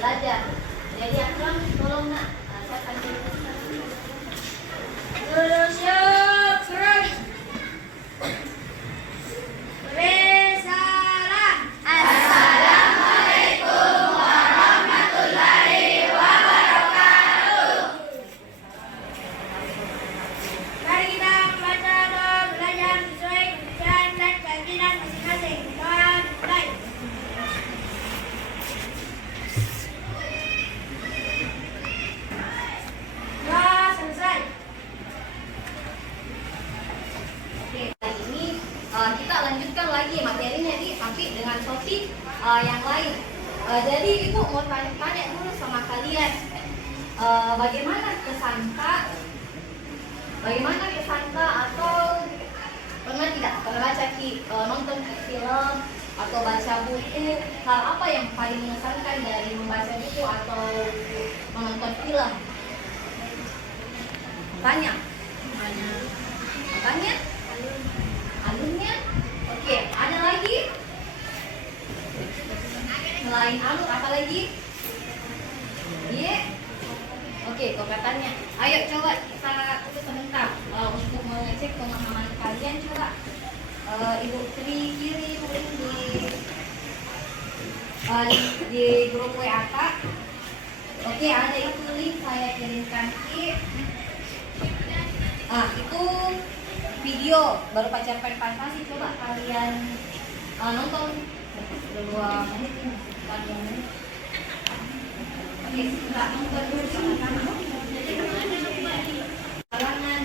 belajar. Jadi Akram tolong nak, saya akan ceritakan. Syukran. Salam. Assalamualaikum warahmatullahi wabarakatuh. Mari kita membaca dan belajar sesuai kebutuhan dan keinginan masing-masing. Dan mulai. Selesai. Oke, kali ini kita lanjutkan lagi materinya tapi dengan topik yang lain. Jadi ibu mau tanya dulu sama kalian, bagaimana kesangka atau pernah tidak baca nonton film atau baca buku, hal apa yang paling mengesankan dari membaca buku atau menonton film? Tanya. Alurnya. Oke, ada lagi? Selain alur apa lagi? Iya. Oke, kokatanya. Ayo coba kita sebentar untuk mengecek pemahaman kalian. Coba Ibu Tri kirim di grup WA Kak. Oke, ada itu link saya kirimkan itu video baru pacar fantasi. Coba kalian nonton 2 menit ini, 2 menit. Oke, kita nonton dulu sama-sama. Kalangan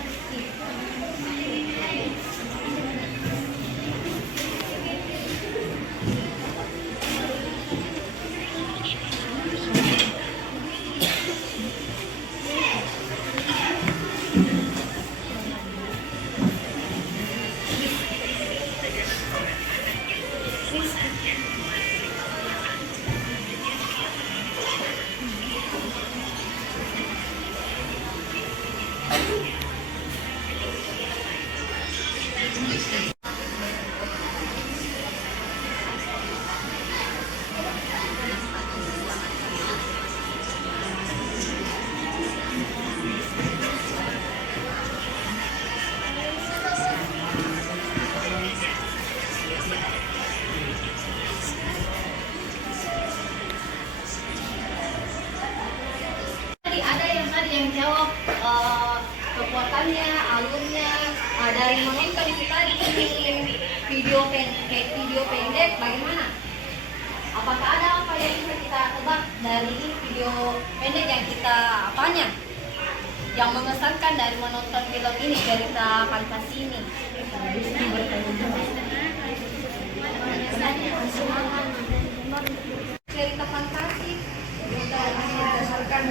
yang jawab kekuatannya, alurnya dari menonton itu tadi video pendek bagaimana? Apakah ada apa yang bisa kita tebak dari video pendek yang kita yang mengesankan dari menonton film ini, cerita fantasi ini? Cerita fantasi berdasarkan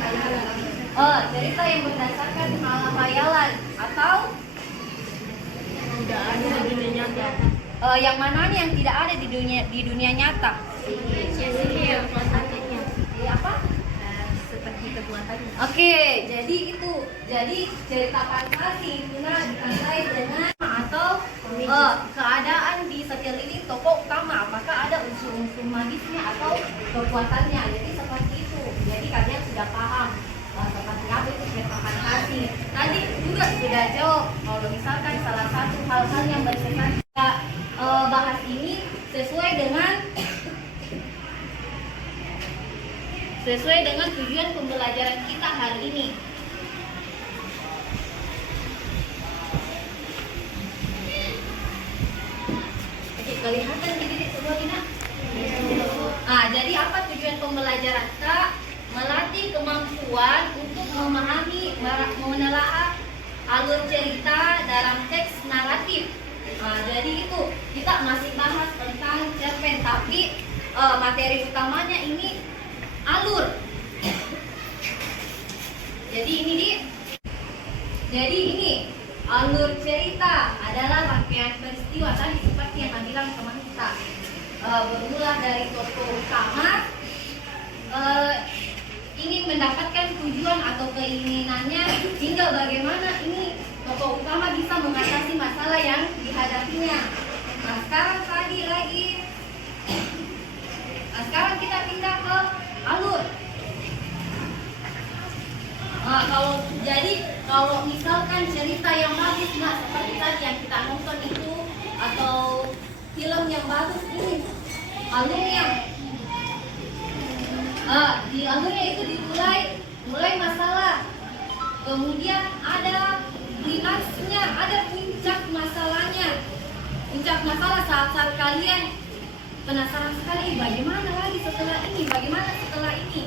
cerita yang berdasarkan khayalan atau tidak ada di dunia nyata. Yang mana yang tidak ada di dunia nyata? Apa? Seperti kekuatannya. Oke, jadi itu. Jadi cerita fantasi itu dikaitai dengan atau keadaan di sekeliling tokoh utama. Apakah ada unsur-unsur magisnya atau kekuatannya? Jadi seperti itu. Jadi kalian sudah paham seperti apa itu cerita fantasi. Tadi juga sudah jawab. Kalau misalkan salah satu hal-hal yang berkesan kita bahas ini sesuai dengan tujuan pembelajaran kita hari ini. Oke, kelihatan jadi sebuah tidak? Jadi apa tujuan pembelajaran kita? Melatih kemampuan untuk memahami, menelaah alur cerita dalam teks naratif. Jadi itu kita masih bahas tentang cerpen, tapi materi utamanya ini alur. Jadi ini alur cerita adalah rangkaian peristiwa tadi seperti yang bilang teman kita, bermula dari tokoh utama ingin mendapatkan tujuan atau keinginannya hingga bagaimana ini tokoh utama bisa mengatasi masalah yang dihadapinya. Sekarang kita pindah ke alur. Kalau misalkan cerita yang bagus, nah seperti tadi yang kita nonton itu atau film yang bagus ini alurnya, di alurnya itu mulai masalah, kemudian ada klimaksnya, ada puncak masalahnya, puncak masalah saat kalian penasaran sekali bagaimana lagi setelah ini, bagaimana setelah ini.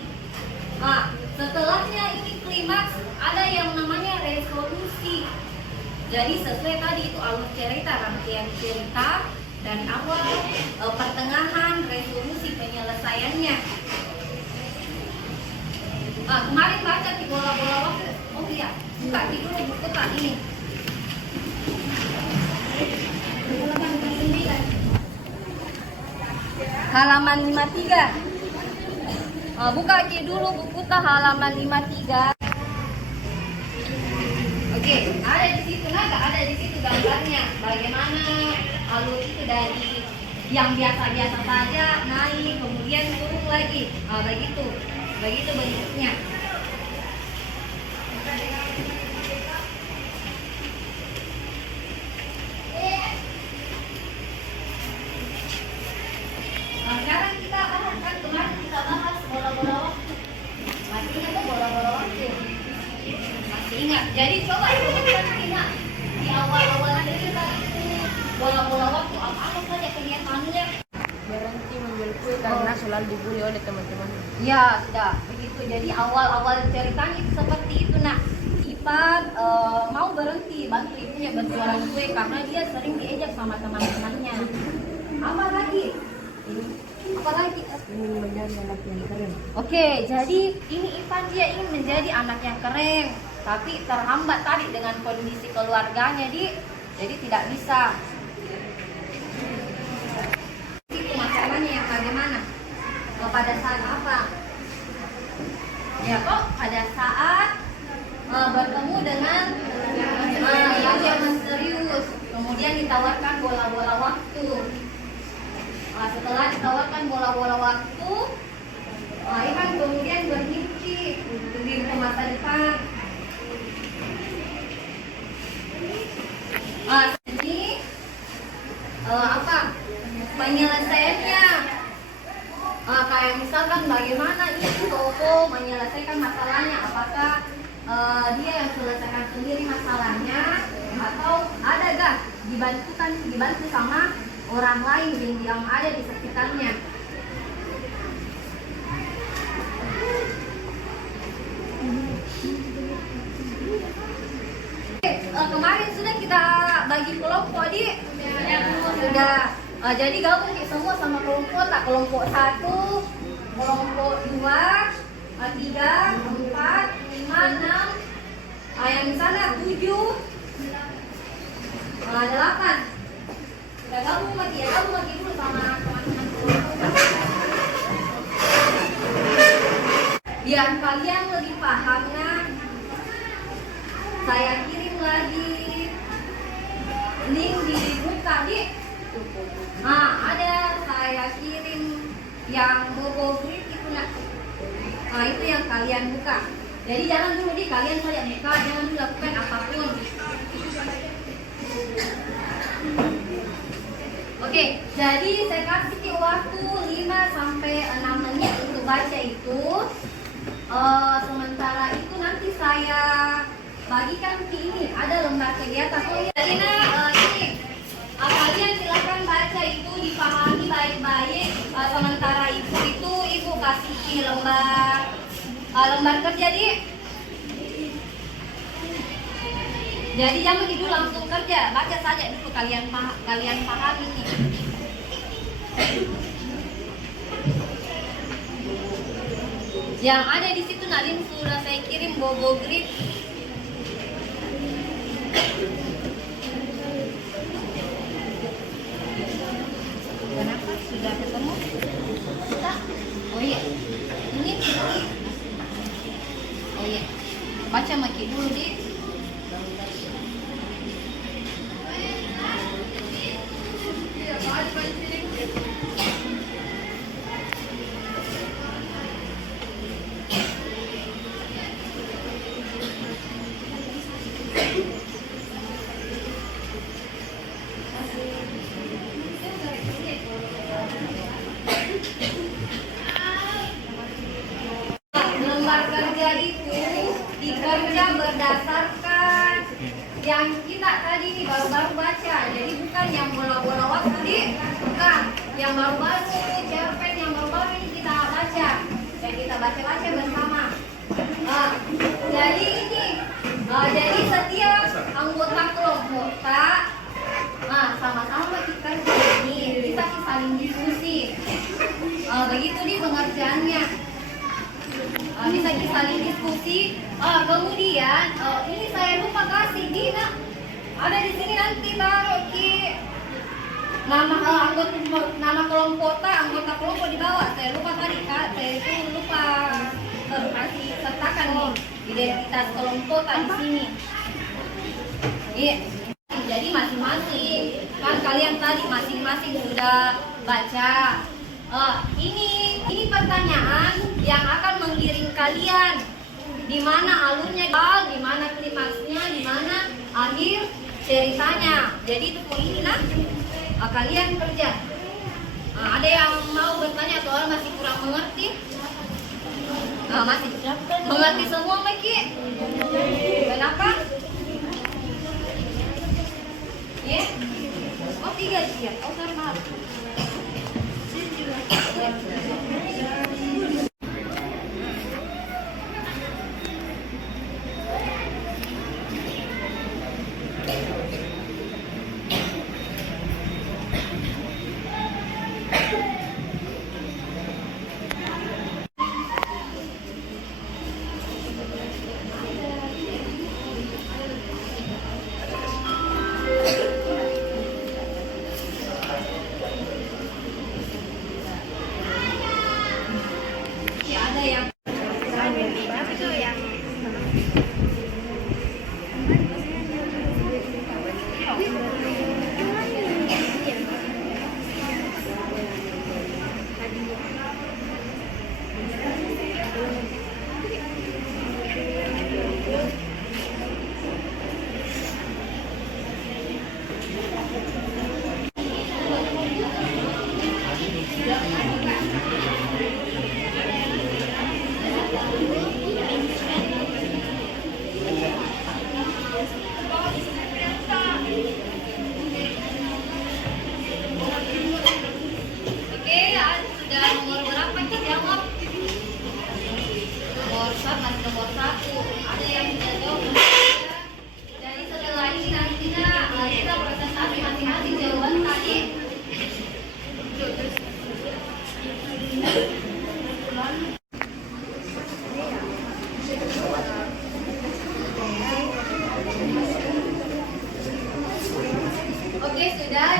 Setelahnya ini klimaks, ada yang namanya resolusi. Jadi sesuai tadi itu alur cerita, rangkaian cerita dari awal, pertengahan, resolusi, penyelesaiannya. Kemarin baca di bola-bola waktu. Oh iya, buka dulu buku tak ini. Halaman 53. Buka dulu buku tak halaman 53. Oke, ada di situ ada di situ gambarnya. Bagaimana alur itu dari yang biasa-biasa saja naik, kemudian turun lagi. Begitu bentuknya. Sekarang kita bahas kan kemarin kita bahas bola-bola waktu. Masih ingat tuh bola-bola waktu? Masih ingat. Jadi coba ingat di awal-awal cerita itu bola-bola waktu apa saja kegiatannya? Berhenti menjual kue karena selalu dibully oleh teman-teman. Ya sudah begitu. Jadi awal-awal ceritanya itu seperti itu nak. Ipan mau berhenti bantu ibunya berjualan kue karena dia sering diejek sama teman-temannya. Apa lagi? Ingin menjadi anak yang keren. Oke, jadi ini Ivan dia ingin menjadi anak yang keren, tapi terhambat tadi dengan kondisi keluarganya jadi tidak bisa. Itu masalahnya yang bagaimana? Pada saat apa? Ya kok pada saat bertemu dengan yang misterius, kemudian ditawarkan bola-bola waktu. Setelah ditawarkan bola-bola waktu, Ivan kemudian bermimpi ke masa depan. Ini penyelesaiannya? Kayak misalkan bagaimana ini Toko menyelesaikan masalahnya? Apakah dia yang selesaikan sendiri masalahnya, atau ada gak dibantu sama orang lain yang ada di sekitarnya? Kemarin sudah kita bagi kelompok sudah. Jadi gabung semua sama kelompok tak, kelompok 1, kelompok 2, 3, 4, 5, 6, yang di sana 7, 8. Udah gabung lagi dulu sama teman-teman kelompok. Biar kalian lebih paham, saya kirim lagi link di buka ada saya kirim yang Bobo Grid itu itu yang kalian buka. Jadi jangan dulu kalian saja buka, jangan dulu lakukan apapun. Oke, jadi saya kasih waktu 5-6 menit untuk baca itu. Sementara itu nanti saya bagikan ke ini, ada lembar kegiatan. Jadi ini kalian silakan baca itu, dipahami baik-baik. Sementara itu ibu kasih lembar kerja Jadi jangan dulu langsung kerja, baca saja dulu kalian pahami ini. Yang ada di situ Nalim sudah saya kirim Bobo Grid. Kenapa? Sudah ketemu? Sudah? Oh iya. Ini. Oh iya. Baca Maki dulu berdasarkan yang kita tadi nih baru-baru baca. Jadi bukan yang bola-bola waktu tadi, bukan yang baru-baru cerpen yang baru-baru ini kita baca. Dan kita baca-baca bersama. Jadi ini, jadi setiap anggota kelompok sama-sama kita ini bisa saling diskusi. Begitu di pengerjaannya. Bisa saling diskusi. Kemudian ini saya lupa kasih Dina. Ada di sini nanti taruh ki nama kelompok anggota kelompok di bawah. Saya lupa tadi Kak. Saya itu lupa kasih sertakan nih identitas kelompok di sini. Iya. Jadi masing-masing kan kalian tadi masing-masing sudah baca. Ini pertanyaan yang akan mengiring kalian. Di mana alurnya, di mana klimaksnya, di mana akhir ceritanya. Jadi itu inilah kalian kerja. Ada yang mau bertanya atau orang masih kurang mengerti? Masih mengerti semua, Miki? Kenapa? Ya? Oh 3 dia. Oh normal.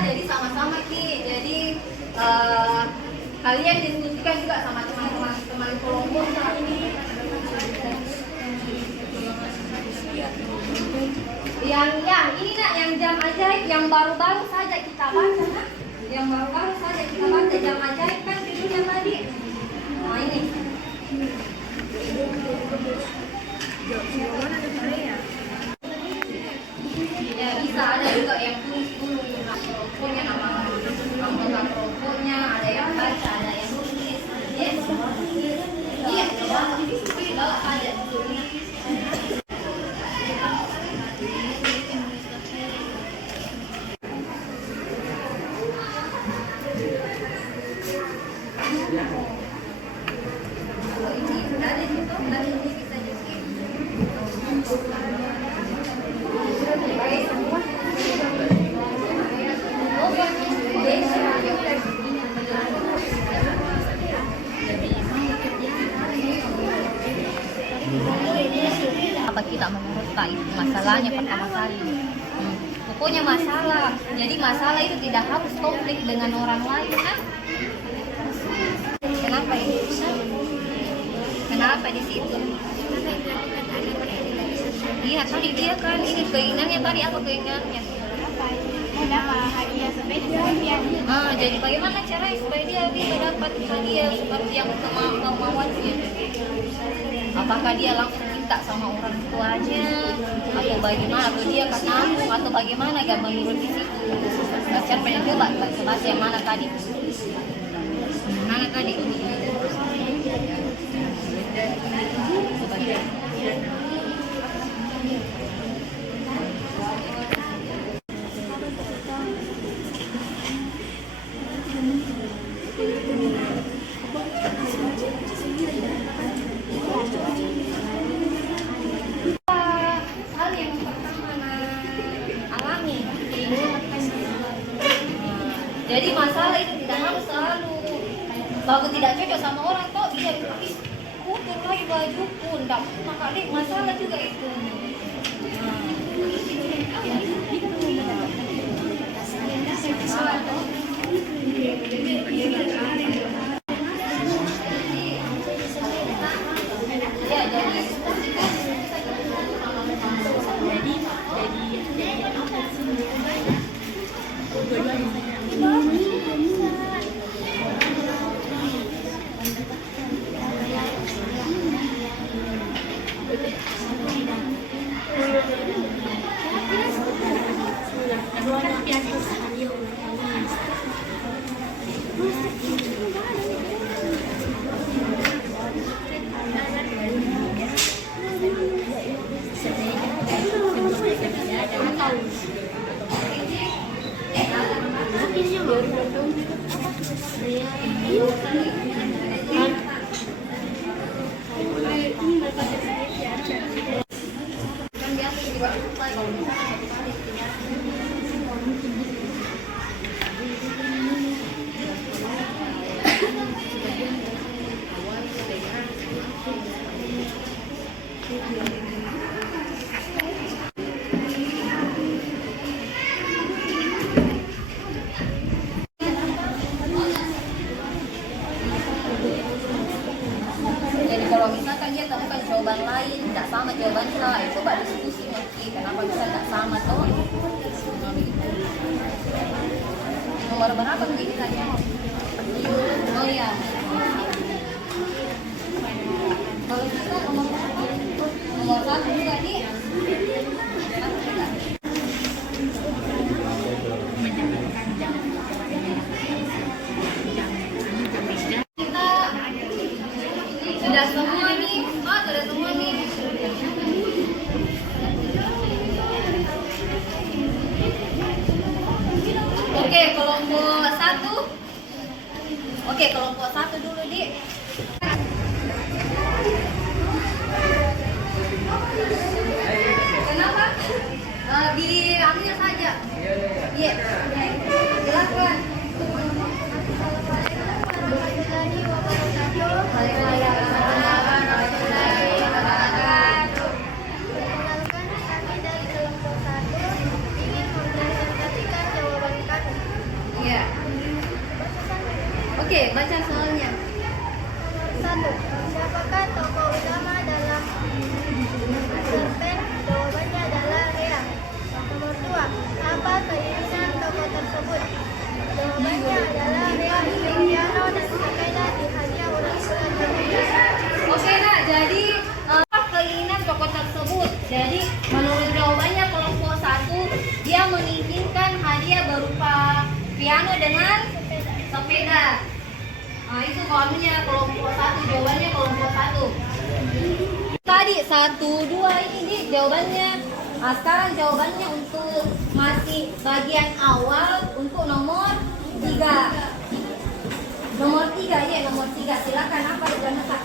Jadi sama-sama Ki. Jadi kalian diskusikan juga sama teman-teman kelompok. Yang ini nak, yang jam ajaib yang baru-baru saja kita baca nak. Yang baru-baru saja kita baca jam ajaib kan judulnya tadi. Nah ini. Ya bisa ada juga yang tulis dulu kelompoknya, nama anggota kelompoknya, ada yang baca, ada yang tulis. Yes. Iya, bawa ada tulis. Apa kita menurutkan itu masalahnya pertama kali. Pokoknya masalah. Jadi masalah itu tidak harus konflik dengan orang lain kan? Kenapa ini? Kenapa di situ? Iya tadi dia kan ini keinginannya tadi apa keinginannya? Hadiah spesial. Jadi bagaimana caranya supaya dia bisa dapat hadiah seperti yang kemauannya? Apakah dia langsung minta sama orang tuanya atau bagaimana? Atau dia nanggung atau bagaimana? Gak menurut di situ. Siapa yang coba bahas yang mana tadi? Mana tadi? Bagus tidak cocok sama orang toh dia pakai kotor lagi baju pun enggak maka deh masalah juga itu. Ya, jadi kalau misalkan dia temukan jawaban lain tidak sama jawaban kita, coba diskusi nanti kenapa bisa tidak sama toh. Nomor berapa nih tanya? Oh iya. Kalau kita nomor satu juga nih. Sudah semua nih, sudah semua nih. Oke, kelompok satu. Oke, kelompok satu dulu, Dik. Kenapa? Diambil saja. Iya. Silakan. Oke, baca soalnya. 1. Siapakah tokoh utama dalam cerpen? Jawabannya adalah Rea. Nomor 2. Apa keinginan tokoh tersebut? Jawabannya adalah Rea ingin piano dan sepeda dihadiah ulang tahun. Oke, Nak. Jadi apa keinginan tokoh tersebut? Jadi menurut jawabannya kelompok satu, dia menginginkan hadiah berupa piano dengan sepeda. Nah, itu kamunya kelompok satu, jawabannya kelompok satu. Tadi 1, 2 ini Dik, jawabannya. Nah, sekarang jawabannya untuk masih bagian awal untuk nomor 3. Nomor 3 ya, nomor 3. Silakan apa jawabannya Kak?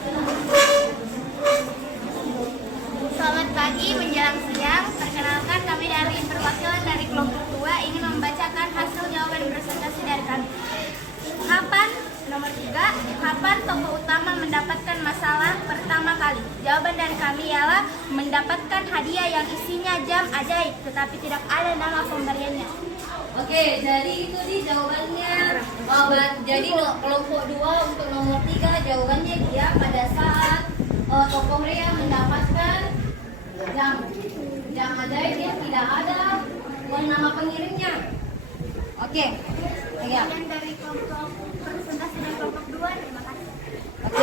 Selamat pagi menjelang siang. Perkenalkan kami dari perwakilan dari kelompok 2 ingin membacakan hasil jawaban presentasi dari kami. Kapan? Nomor 3. Kapan tokoh utama mendapatkan masalah pertama kali? Jawaban dari kami ialah mendapatkan hadiah yang isinya jam ajaib, tetapi tidak ada nama pemberiannya. Oke, jadi itu di jawabannya. Jadi kelompok 2 untuk nomor 3 jawabannya dia pada saat tokoh Rea mendapatkan jam ajaib yang tidak ada nama pengirimnya. Oke, ya. Dan dari kelompok presentasi dari kelompok 2, terima kasih. Oke,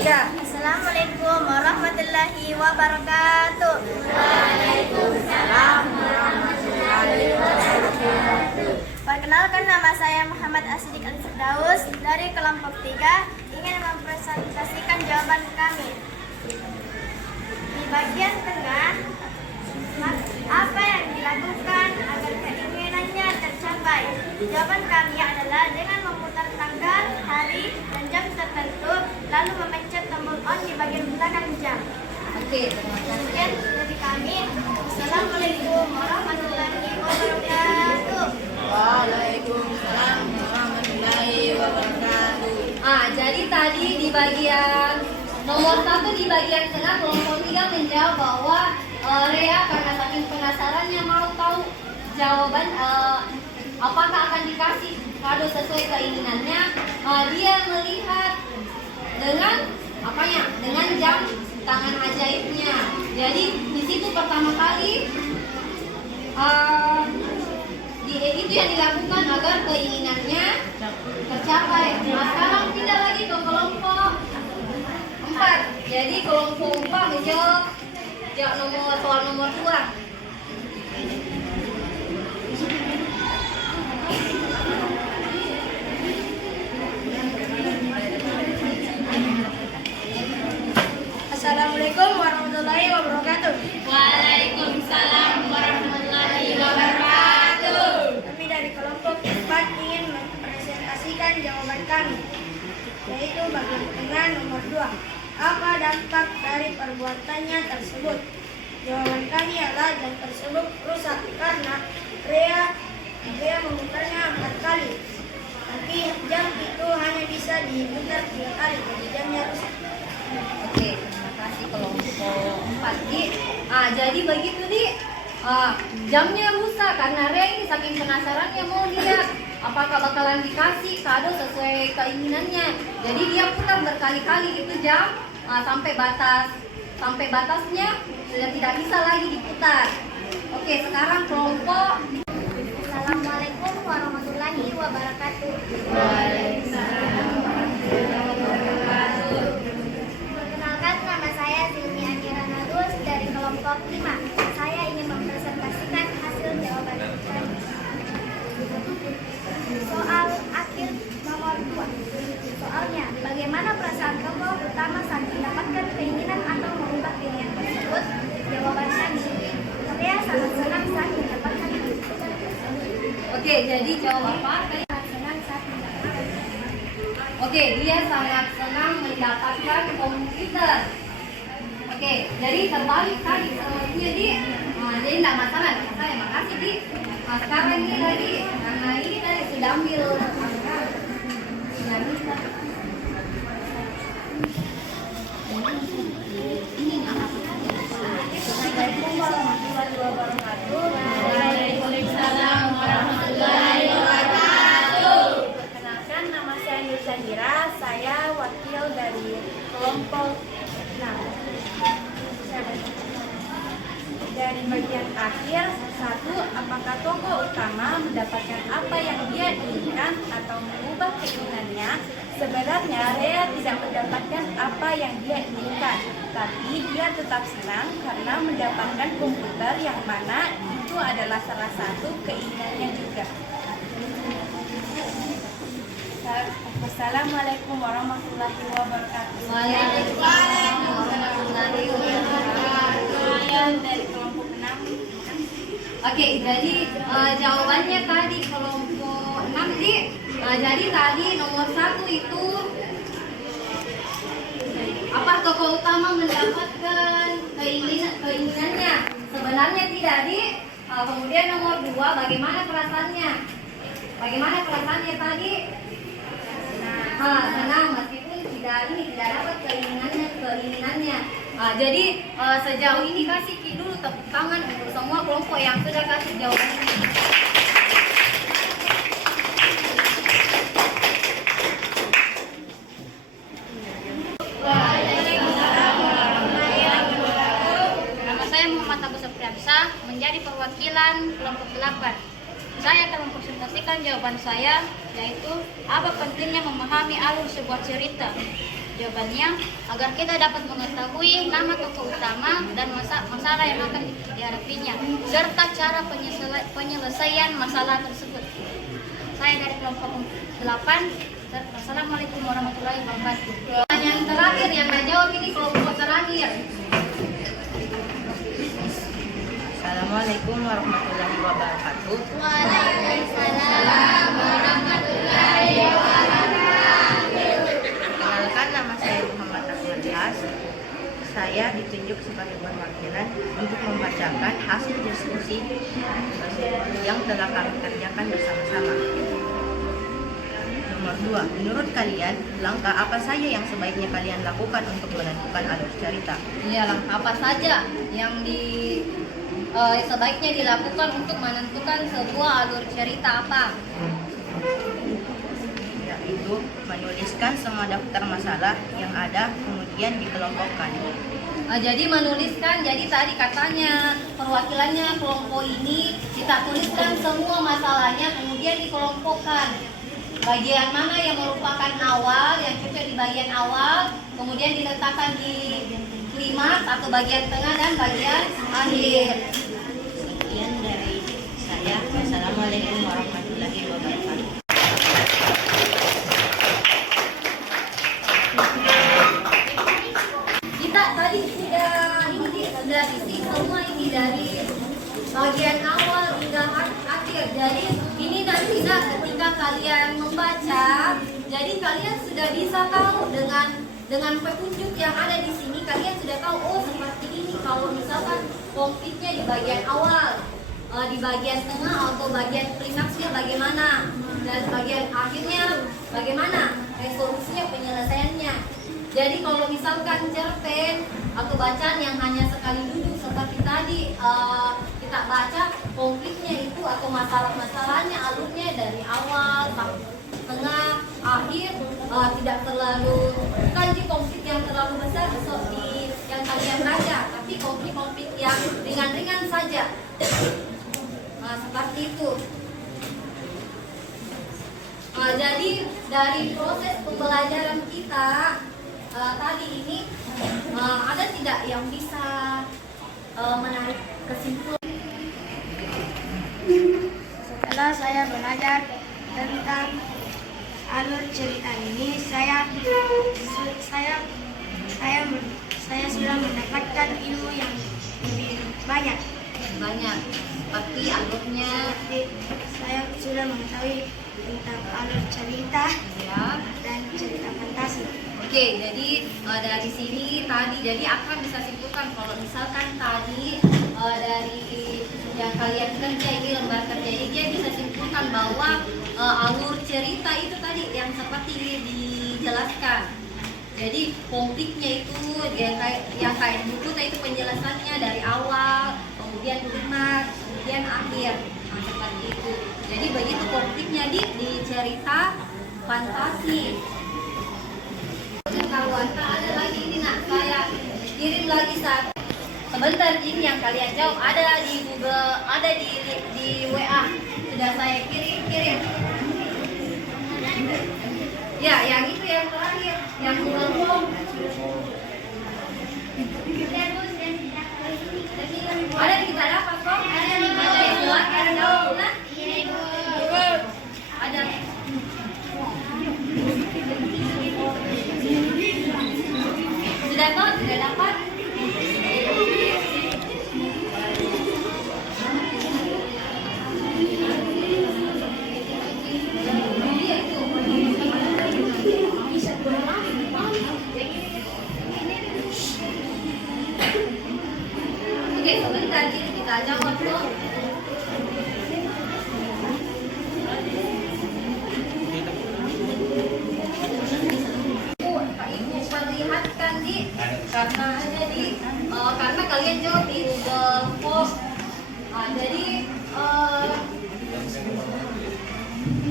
3. Assalamualaikum warahmatullahi wabarakatuh. Waalaikumsalam warahmatullahi wabarakatuh. Perkenalkan, nama saya Muhammad Asidik Al-Firdaus dari kelompok 3 ingin mempresentasikan jawaban kami. Di bagian tengah, apa yang dilakukan agar keinginannya tercapai? Jawaban kami adalah dengan memutar tanggal, hari, dan jam tertentu, lalu memencet tombol on di bagian belakang jam. Oke, terima kasih. Sekian dari kami. Assalamualaikum warahmatullahi wabarakatuh. Waalaikumsalam warahmatullahi wabarakatuh. Jadi tadi di bagian nomor 1 di bagian tengah kelompok 3 menjawab bahwa Rea karena saking penasarannya mau tahu jawaban apakah akan dikasih kado sesuai keinginannya. Dia melihat dengan apanya? Dengan jam tangan ajaibnya. Jadi di situ pertama kali itu yang dilakukan agar keinginannya tercapai. Nah, sekarang pindah lagi ke kelompok 4. Jadi kelompok 4 menjawab soal nomor 2. Assalamualaikum warahmatullahi wabarakatuh. Waalaikumsalam warahmatullahi wabarakatuh. Kami dari kelompok 4 ingin mempresentasikan jawaban kami, yaitu bagian tengah nomor 2. Apa dampak dari perbuatannya tersebut? Jawaban kami adalah jam tersebut rusak karena Rea memutarnya 4 kali. Tapi jam itu hanya bisa diputar 3 kali, jadi jamnya rusak. Oke, terima kasih kelompok 4 Di. Jadi begitu Di. Jamnya rusak karena Rea ini saking penasarannya mau lihat apakah bakalan dikasih kado sesuai keinginannya. Jadi dia putar berkali-kali itu jam sampai batasnya sudah tidak bisa lagi diputar. Oke, sekarang kelompok. Assalamualaikum warahmatullahi wabarakatuh. Perkenalkan, nama saya Zilmi Anira Nadus dari kelompok 5. Saya ingin mempresentasikan hasil jawaban kami. Soal akhir nomor 2. Soalnya, bagaimana perasaan tokoh utama saat mendapatkan keinginan atau mengubah pilihan tersebut? Jawaban kami, Rea sangat senang saat mendapatkan itu. Oke, jadi jawab apa? Sangat senang saat mendapatkan. Oke, dia sangat senang mendapatkan komputer. Oke, jadi terbalik tadi semuanya Di. Jadi tidak masalah, makasih Di. Sekarang ini lagi, karena ini tadi sudah ambil Assalamualaikum warahmatullahi wabarakatuh. Waalaikumsalam warahmatullahi wabarakatuh. Perkenalkan, nama saya Nur Zahira. Saya wakil dari kelompok 6. Dari bagian akhir 1, apakah tokoh utama mendapatkan apa yang dia inginkan atau mengubah keinginannya? Sebenarnya Rea tidak mendapatkan apa yang dia inginkan, tapi dia tetap senang karena mendapatkan komputer yang mana itu adalah salah satu keinginannya juga. Wassalamualaikum warahmatullahi wabarakatuh. Waalaikumsalam warahmatullahi wabarakatuh. Dari kelompok 6. Oke, jadi jawabannya tadi kelompok 6 Di. Jadi tadi nomor 1 itu apa tokoh utama mendapatkan keinginannya? Sebenarnya tidak Di. Kemudian nomor 2 bagaimana perasaannya? Bagaimana perasaannya tadi? Senang meskipun tidak dapat keinginannya. Jadi sejauh ini kasih dulu tepuk tangan untuk semua kelompok yang sudah kasih jawaban ini. Nama saya Muhammad Agus Supriyansa, menjadi perwakilan kelompok 8. Saya akan mempresentasikan jawaban saya, yaitu apa pentingnya memahami alur sebuah cerita. Jawabannya, agar kita dapat mengetahui nama tokoh utama dan masalah yang akan dihadapinya, serta cara penyelesaian masalah tersebut. Saya dari kelompok 8. Assalamualaikum warahmatullahi wabarakatuh. Yang terakhir yang menjawab ini kelompok terakhir. Assalamualaikum warahmatullahi wabarakatuh. Waalaikumsalam warahmatullahi wabarakatuh. Perkenalkan, nama saya Muhammad Ahmad. Saya ditunjuk sebagai perwakilan untuk membacakan hasil diskusi yang telah kami kerjakan bersama-sama. Nomor 2, menurut kalian, langkah apa saja yang sebaiknya kalian lakukan untuk menentukan alur cerita? Iya, langkah apa saja yang sebaiknya dilakukan untuk menentukan sebuah alur cerita apa? Yaitu menuliskan semua daftar masalah yang ada, kemudian dikelompokkan. Jadi menuliskan, jadi tadi katanya perwakilannya kelompok ini kita tuliskan semua masalahnya, kemudian dikelompokkan. Bagian mana yang merupakan awal, yang cocok di bagian awal, kemudian diletakkan di klimaks atau bagian tengah dan bagian akhir. Sekian dari saya. Wassalamualaikum warahmatullahi wabarakatuh. Kita tadi sudah isi semua ini dari bagian awal hingga akhir. Jadi ini nanti ketika kalian membaca, jadi kalian sudah bisa tahu dengan petunjuk yang ada di sini, kalian sudah tahu oh seperti ini kalau misalkan konfliknya di bagian awal, di bagian tengah atau bagian klimaksnya bagaimana, dan bagian akhirnya bagaimana resolusinya, penyelesaiannya. Jadi kalau misalkan cerpen atau bacaan yang hanya sekali duduk seperti tadi kita baca konfliknya itu atau masalah-masalahnya alurnya dari awal sampai tengah akhir, tidak terlalu bukan di konflik yang terlalu besar seperti yang kalian baca, tapi konflik-konflik yang ringan-ringan saja. Seperti itu. Jadi dari proses pembelajaran kita tadi ini ada tidak yang bisa menarik kesimpulan? Setelah saya belajar tentang alur cerita ini, saya sudah mendapatkan ilmu yang lebih banyak. Seperti alurnya. Saya sudah mengetahui tentang alur cerita Ya. dan cerita fantasi. Oke, jadi dari sini tadi, jadi akan bisa simpulkan kalau misalkan tadi dari yang kalian kerja ini lembar kerja ini, dia bisa simpulkan bahwa alur cerita itu tadi yang seperti dijelaskan. Jadi konfliknya itu yang kayak di buku itu penjelasannya dari awal, kemudian klimaks, kemudian akhir, seperti itu. Jadi begitu konfliknya di cerita fantasi. Kawan, ada lagi ini saya kirim lagi satu. Sebentar Jin, yang kalian jawab ada di Google, ada di WA. Sudah saya kirim. Ya, yang itu yang terakhir, yang Google Form. Ada di kita dapat kok? Ada di silakan jawab. Ada. Sudah kok? Sudah dapat? Oke, sebentar kita jawab kok. Perlihatkan karena kalian jawab di Google Form.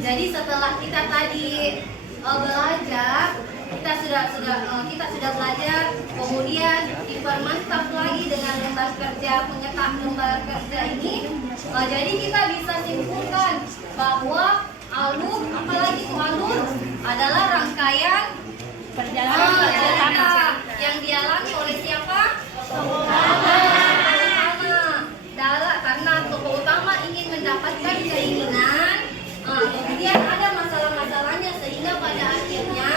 Jadi setelah kita tadi belajar, kita sudah belajar, kemudian dipermantap lagi dengan lembar kerja, penyetak lembar kerja ini. Jadi kita bisa simpulkan bahwa alur, apalagi itu alur adalah rangkaian perjalanan cerita yang dialami oleh siapa? Tokoh utama. Karena tokoh utama ingin mendapatkan keinginan, kemudian ada masalah-masalahnya sehingga pada akhirnya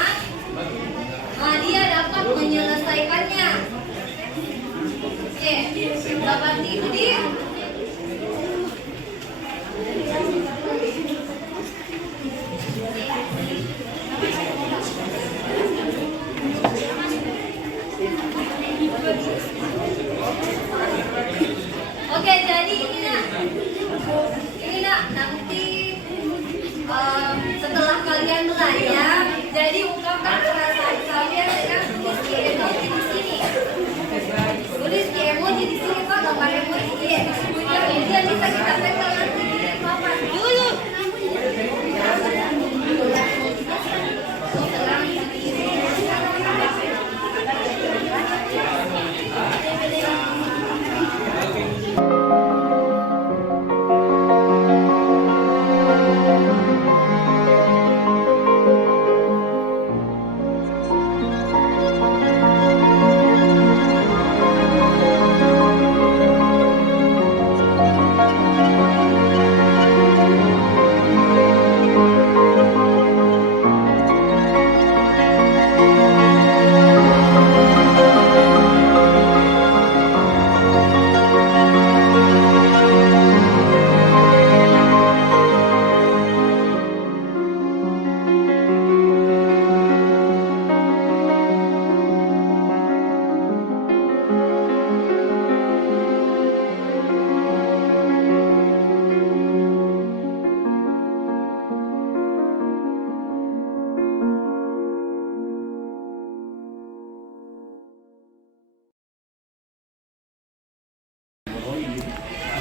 dia dapat menyelesaikannya. Oke, seperti itu dia. Oke, jadi ini nak nanti setelah kalian belajar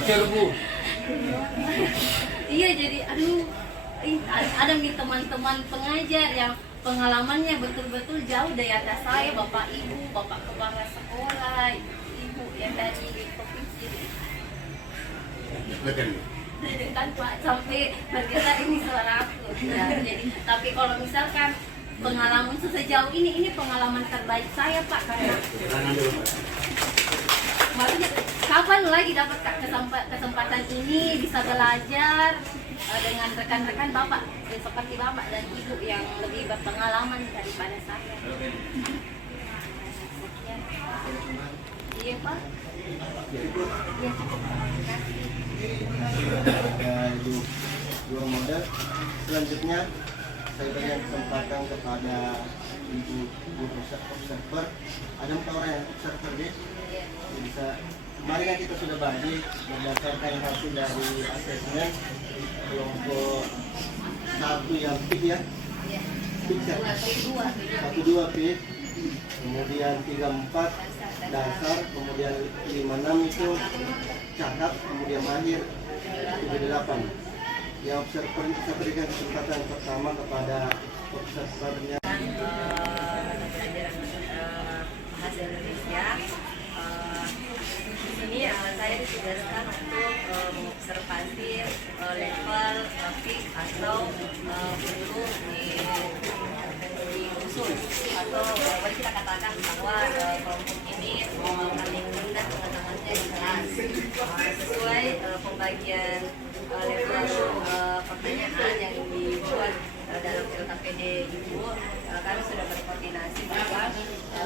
serbu. Iya, jadi aduh, ada nih teman-teman pengajar yang pengalamannya betul-betul jauh dari atas saya, bapak ibu, bapak kepala sekolah, ibu yang dari provinsi. Kan Pak sampai bergerak ini suara aku. Ya, jadi tapi kalau misalkan pengalaman sejauh ini pengalaman terbaik saya Pak, karena maksudnya kapan lagi dapat kesempatan ini bisa belajar dengan rekan-rekan bapak seperti bapak dan ibu yang lebih berpengalaman daripada saya. Sekian. Iya Pak. Iya cukup. Terima kasih. Ibu guru model. Selanjutnya saya berikan kesempatan kepada ibu guru observer. Ada 4 orang yang observer deh. Bisa kemarin kan kita sudah bagi berdasarkan hasil dari asesmen kelompok 1 yang PIK ya. PIK ya. 1-2 PIK, kemudian 3-4 dasar, kemudian 5-6 itu cakap, kemudian mahir 7-8. Yang observer kita berikan kesempatan pertama kepada observernya. Bahasa Indonesia. Di sini saya ditugaskan untuk mengobservasi level topik atau guru di usul, atau boleh kita katakan bahwa kelompok ini paling rendah pengetahuannya di kelas sesuai pembagian level pertanyaan yang dibuat dalam LKPD Ibu. Kami sudah berkoordinasi bahwa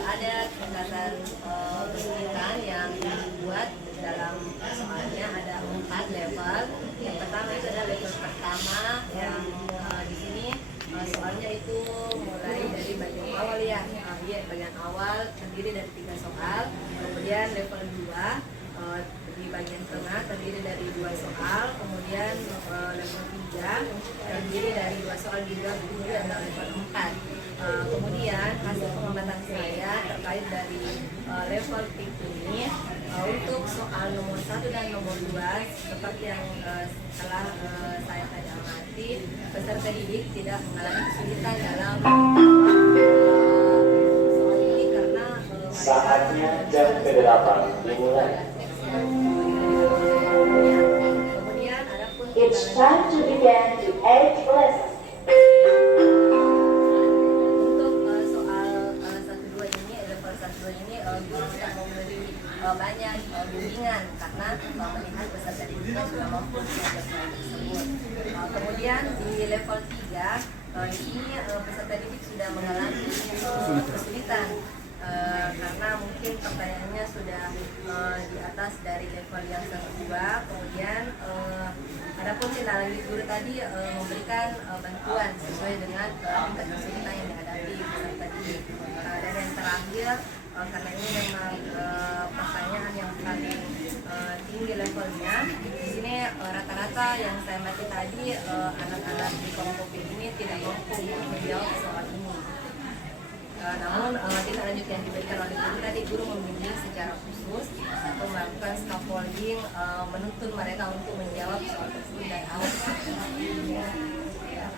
ada tingkatan kesulitan yang dibuat dalam soalnya ada 4 level. Yang pertama itu adalah level pertama yang di sini soalnya itu mulai dari bagian awal ya, bagian awal terdiri dari 3 soal. Kemudian level 2 di bagian tengah terdiri dari 2 soal. Kemudian level 3 terdiri dari 2 soal juga adalah level 4. Kemudian hasil pengamatan saya terkait dari level PIK ini untuk soal nomor 1 dan nomor 2 seperti yang telah saya tadi amati, peserta didik tidak mengalami kesulitan dalam soal ini karena saatnya jam ke-8 dimulai. Kemudian adapun It's time to begin the 8th lesson. Guru tidak memberi banyak bimbingan karena melihat peserta didik sudah mampu belajar tersebut. Kemudian di level 3 ini peserta didik sudah mengalami kesulitan karena mungkin pertanyaannya sudah di atas dari level yang kedua. Kemudian adapun tindak lanjut guru tadi memberikan bantuan sesuai dengan tingkat kesulitan yang dihadapi peserta didik. Dan yang terakhir, karena ini memang pertanyaan yang paling tinggi levelnya, di sini rata-rata yang saya mati tadi anak-anak di kelompok ini tidak mampu menjawab soal ini. Namun tindak lanjut yang diberikan oleh guru tadi, guru membimbing secara khusus atau melakukan scaffolding, menuntun mereka untuk menjawab soal tersebut dari awal.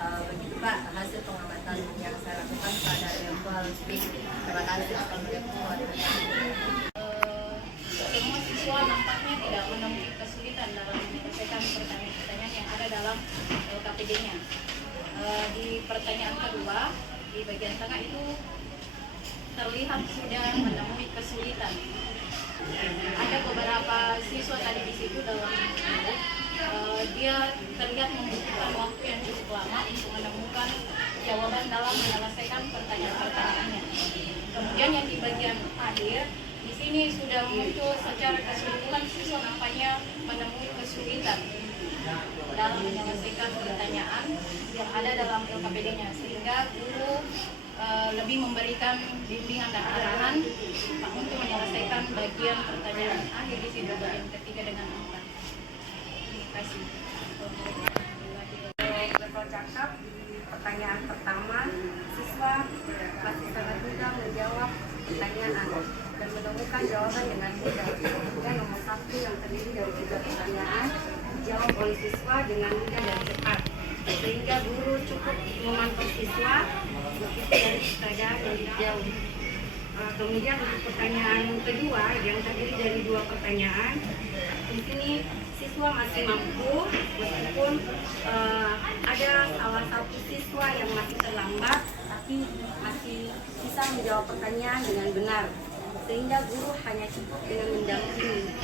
Begitu Pak hasil pengamatan yang saya lakukan pada level PIK. Terima kasih. Assalamualaikum warahmatullahi wabarakatuh. Semua siswa nampaknya tidak menemui kesulitan dalam menyelesaikan pertanyaan-pertanyaan yang ada dalam LKPD-nya. Di pertanyaan kedua, di bagian tengah itu terlihat sudah menemui kesulitan. Ada beberapa siswa tadi di situ dalam grup, dia terlihat membutuhkan waktu yang cukup lama untuk menemukan jawaban dalam menyelesaikan pertanyaan-pertanyaannya. Kemudian yang di bagian akhir, di sini sudah muncul secara keseluruhan siswa nampaknya menemui kesulitan dalam menyelesaikan pertanyaan yang ada dalam LKPD-nya, sehingga guru lebih memberikan bimbingan dan arahan untuk menyelesaikan bagian pertanyaan akhir di situ, bagian ketiga dengan 4. Terima kasih. Level cakap di pertanyaan pertama, siswa masih sangat mudah menjawab pertanyaan. menemukan jawaban dengan mudah. Kemudian nomor 1 yang terdiri dari 3 pertanyaan dijawab oleh siswa dengan mudah dan cepat, sehingga guru cukup memantau siswa begitu dari pertanyaan yang dijawab. Kemudian untuk pertanyaan kedua yang terdiri dari 2 pertanyaan, di sini siswa masih mampu meskipun ada salah satu siswa yang masih terlambat tapi masih bisa menjawab pertanyaan dengan benar, sehingga guru hanya cukup dengan mendampingi.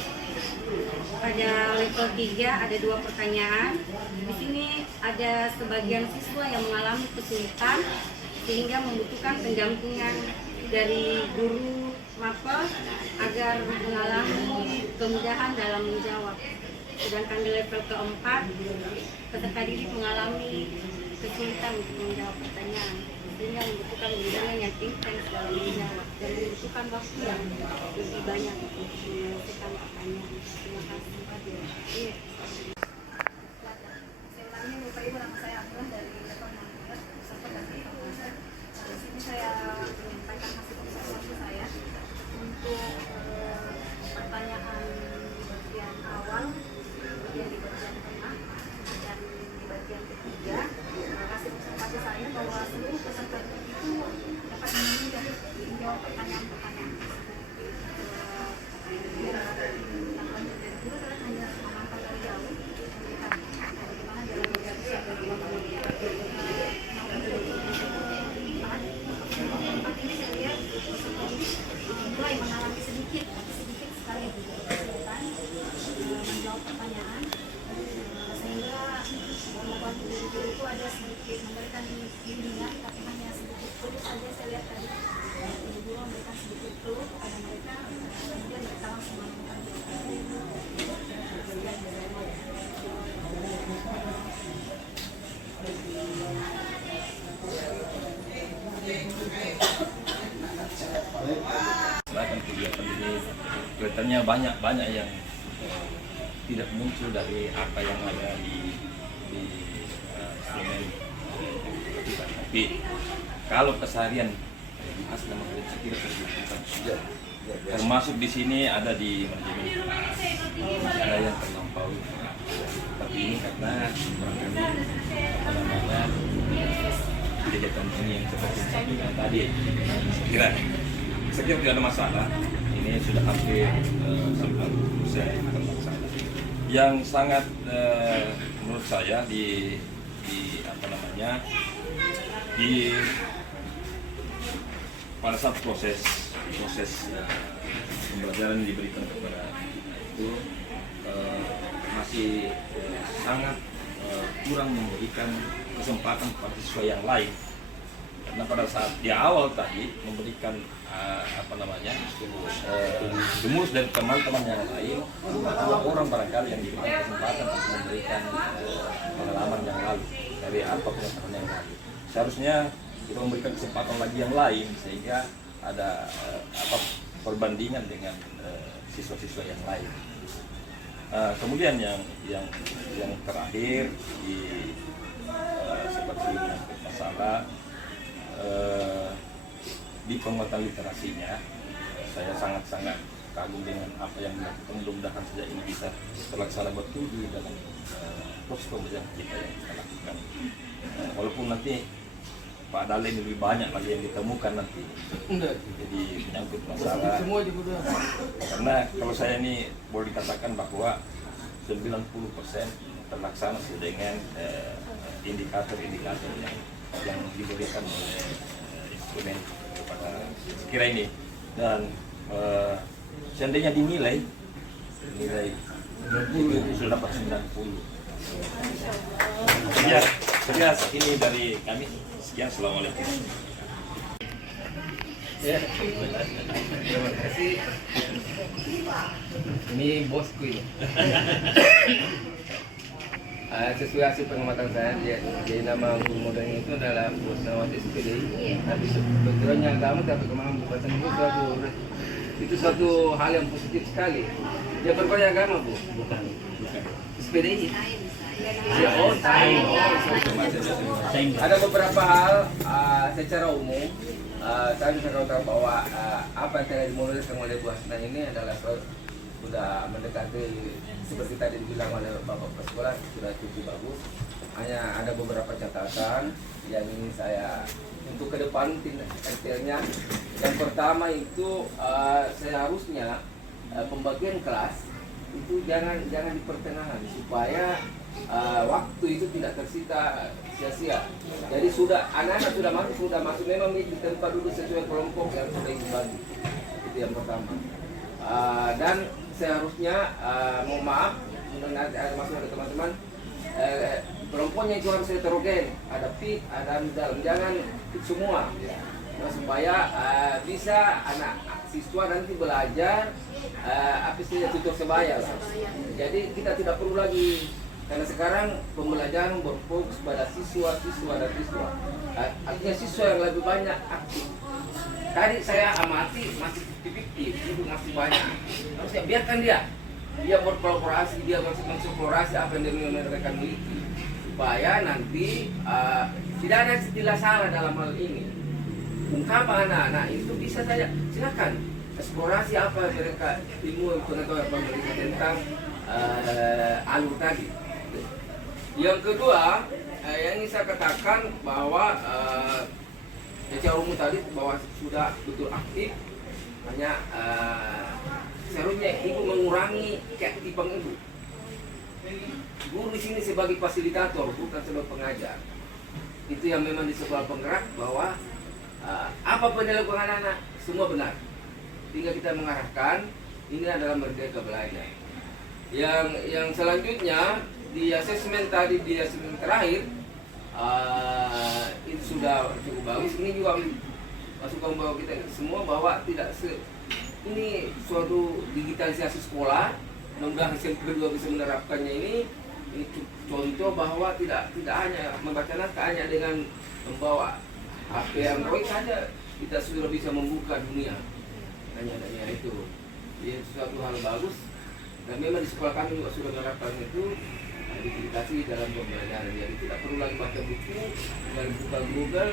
Pada level 3 ada 2 pertanyaan. Di sini ada sebagian siswa yang mengalami kesulitan sehingga membutuhkan pendampingan dari guru mapel agar mengalami kemudahan dalam menjawab. Sedangkan di level keempat, peserta didik mengalami kesulitan untuk menjawab pertanyaan, sehingga membutuhkan bimbingan yang intens dalam menjawab dan membutuhkan waktu yang lebih banyak untuk menyelesaikan pertanyaan. Terima kasih. Iya. Saya ulangi, Bapak Ibu, nama saya Abdullah dari level 16, peserta dan informasi. Di sini saya menyampaikan hasil observasi saya untuk pertanyaan di bagian awal, kemudian di bagian tengah, dan di bagian ketiga. Hasil observasi saya bahwa seluruh peserta itu dapat memenuhi dan menjawab pertanyaan-pertanyaan tersebut. Dari guru saya hanya memantau dari jauh, melihat bagaimana dalam beberapa ini saya lihat mulai mengalami sedikit sekali kesulitan menjawab pertanyaan, sehingga membuat guru-guru itu ada sedikit memberikan bimbingan, tapi hanya sedikit clue saja. Saya lihat tadi guru memberikan sedikit clue kepada mereka, kemudian mereka langsung melakukan. Silakan kegiatan ini kelihatannya banyak yang tidak muncul dari apa yang ada di instrumen. Tapi kalau keseharian bahas nama prinsip tidak terbuka. Termasuk di sini ada di manajemen, ada yang terlampaui. Tapi ini karena barangkali kegiatan ini yang seperti yang tadi, saya kira tidak ada masalah. Ini sudah hampir 90% terlaksana. Yang sangat menurut saya di pada saat proses pembelajaran yang diberikan kepada itu masih sangat kurang memberikan kesempatan kepada siswa yang lain, karena pada saat di awal tadi memberikan gemulus dari teman-teman yang lain, 2 orang barangkali yang diberikan kesempatan untuk memberikan pengalaman yang lalu dari apa pengetahuan yang lalu. Seharusnya kita memberikan kesempatan lagi yang lain sehingga ada perbandingan dengan siswa-siswa yang lain. Kemudian yang terakhir seperti masalah di penguatan literasinya, saya sangat kagum dengan apa yang dilakukan. Mudah-mudahan saja ini bisa terlaksana betul di dalam proses pembelajaran kita yang kita lakukan. Walaupun nanti Pak Dalin lebih banyak lagi yang ditemukan nanti, jadi menyangkut masalah. Karena kalau saya ini boleh dikatakan bahwa 90% terlaksana sesuai dengan indikator-indikator yang diberikan oleh instrumen kepada kira ini. Dan seandainya dinilai itu sudah dapat 90. Ya, sekian ini dari kami. Sekian, assalamualaikum. Ya, terima kasih. Ini bosku ini. Sesuai hasil pengamatan saya, jadi nama guru modalnya itu adalah Bos Nawati SPDI. Tapi sebetulnya agama tapi kemana bukan itu suatu hal yang positif sekali. Dia berbagai agama, Bu? Bukan. SPDI. Ya, ada beberapa hal secara umum saya bisa katakan bahwa apa yang telah dimulaikan oleh Bu Hasna ini adalah sudah mendekati seperti tadi dibilang oleh Bapak Kepala Sekolah, sudah cukup bagus. Hanya ada beberapa catatan yang ingin saya untuk ke depan detailnya. Yang pertama itu seharusnya pembagian kelas itu jangan di pertengahan supaya waktu itu tidak tersita sia-sia. Jadi anak-anak sudah masuk memang di tempat duduk sesuai kelompok yang sudah dibagi. Itu yang pertama. Dan seharusnya mohon maaf, nanti ada masuk ada teman-teman, kelompoknya itu harus heterogen, ada fit, ada dalam, jangan fit semua. Nah, supaya bisa anak siswa nanti belajar apa istilahnya tutor sebaya lah. Jadi kita tidak perlu lagi, karena sekarang pembelajaran berfokus pada siswa dan siswa. Artinya siswa yang lebih banyak aktif. Tadi saya amati masih 50-50, itu masih banyak. Harusnya biarkan dia berkolaborasi, dia mengeksplorasi apa yang mereka miliki, supaya nanti tidak ada istilah salah dalam hal ini. Ungkapan anak-anak itu bisa saja, silakan eksplorasi apa mereka ilmu pengetahuan mereka tentang alur tadi. Yang kedua, yang ingin saya katakan bahwa secara umum tadi bahwa sudah betul aktif, hanya seharusnya ibu mengurangi keaktifan ibu. Guru di sini sebagai fasilitator, bukan sebagai pengajar. Itu yang memang disebut penggerak bahwa apa pun yang dilakukan anak-anak semua benar. Tinggal kita mengarahkan, ini adalah merdeka belajar. Yang selanjutnya di asesmen tadi, di asesmen terakhir itu sudah cukup bagus. Ini juga masukan bahwa kita semua bahwa ini suatu digitalisasi sekolah. Mudah-mudahan hasil kedua bisa menerapkannya ini contoh bahwa tidak hanya membaca naskah hanya dengan membawa HP Android saja kita sudah bisa membuka dunia. Hanya itu. Ini suatu hal bagus. Dan memang di sekolah kami juga sudah menerapkan itu. Digitalisasi dalam pembelajaran, jadi tidak perlu lagi baca buku, tinggal buka Google,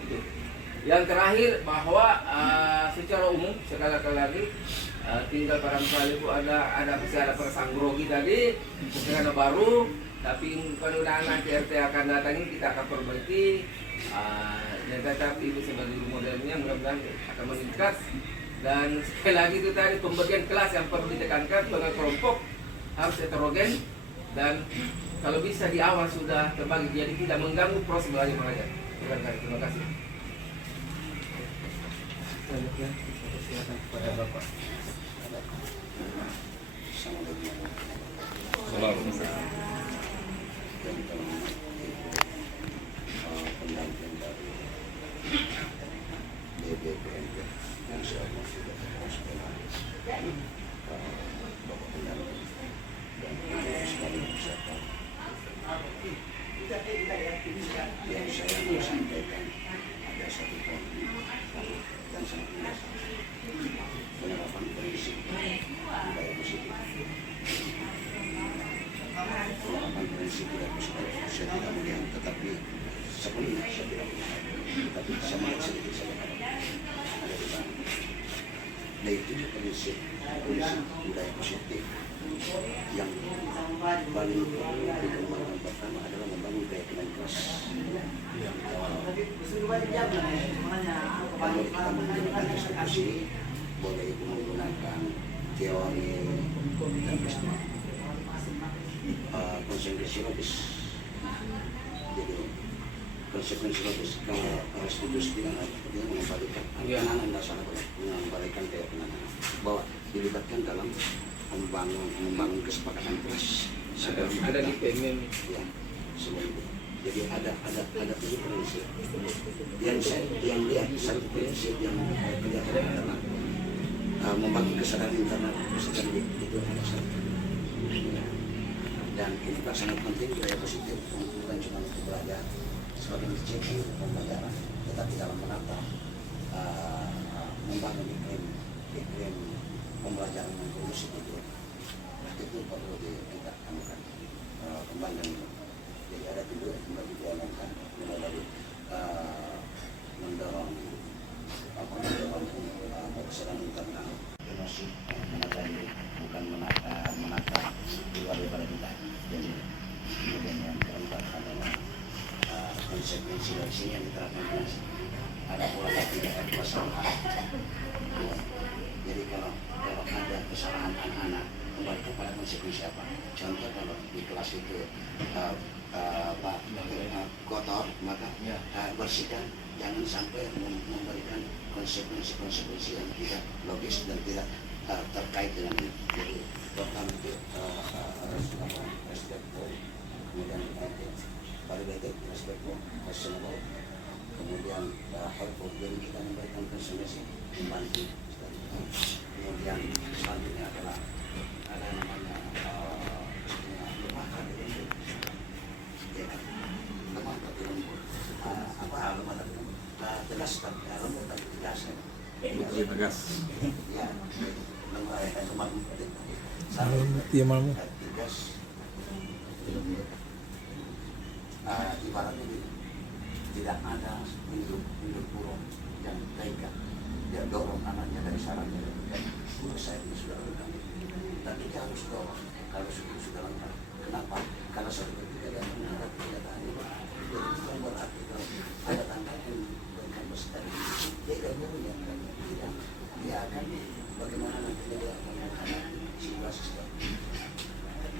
itu. Yang terakhir bahwa secara umum sekali lagi tinggal barangkali Bu ada perasaan grogi tadi, karena baru, tapi kalau nanti RT akan datangin kita akan perbaiki. Dan tetap ibu sebagai modelnya mudah-mudahan akan meningkat. Dan sekali lagi itu tadi pembagian kelas yang perlu ditekankan dengan kelompok harus heterogen dan kalau bisa di awal sudah terbagi jadi tidak mengganggu proses belajar mengajar. Terima kasih. Selanjutnya silakan kepada Bapak. Yang saya mau sampaikan ada satu poin yang sangat jelas, penerapan prinsip budaya positif. Penerapan prinsip budaya positif saya tidak melihat, tetapi sepenuhnya saya tidak melihat, tetapi semangat sedikit saja ada di sana. Nah itu prinsip budaya positif yang paling perlu dikembangkan pertama adalah membangun keyakinan keras. Kalau kita menggunakan institusi, boleh itu menggunakan teori dan peristiwa konsekuensi logis. Jadi konsekuensi logis kalau institusi tidak mengembalikan anak-anak dasar, mengembalikan keyakinan bahwa dilibatkan dalam membangun kesepakatan kelas. Ada di PMM ya, sebelum itu. Jadi ada tujuh prinsip. Yang lihat satu prinsip yang kelihatan adalah membangun kesadaran internal kesadaran itu ada satu. Dan ini sangat penting budaya positif bukan cuma untuk belajar sebagai disiplin pembelajaran, tetapi dalam menata membangun iklim pembelajaran yang kondusif itu perlu kita anukan kembangkan. Jadi ada tujuh yang kembali diomongkan mulai dari mendorong persoalan internal termasuk menata ini bukan menata luar daripada kita. Jadi kemudian yang keempat adalah konsekuensi dari sini yang diterapkan ada pola tidak kesalahan. Jadi kalau ada kesalahan anak-anak kembali kepada konsekuensi apa? Contoh kalau di kelas itu kotor, maka bersihkan, jangan sampai memberikan konsekuensi yang tidak logis dan tidak terkait dengan itu. Jadi pertama itu respectful, kemudian validated, respectful, questionable, kemudian helpful. Jadi kita memberikan konsekuensi, membantu. Kemudian selanjutnya adalah ada namanya lemah hati lembut. Ya, lemah tapi lembut. Lemah tapi lembut. Tegas tapi lembut tapi tegas. Tegas. Ya, lemah tegas. Lembut. Ibaratnya tidak ada induk burung yang tega. Dia dorong anaknya dari sarangnya. Guru saya ini sudah lengkap. Dan kita harus dorong kalau sudah lengkap. Kenapa? Karena suatu ketika dia menghadap kenyataan ini. Jadi bukan berarti kalau ada tanda yang berikan bestari. Dia akan gurunya tidak. Dia akan bagaimana nantinya dia akan menghadapi situasi seperti ini.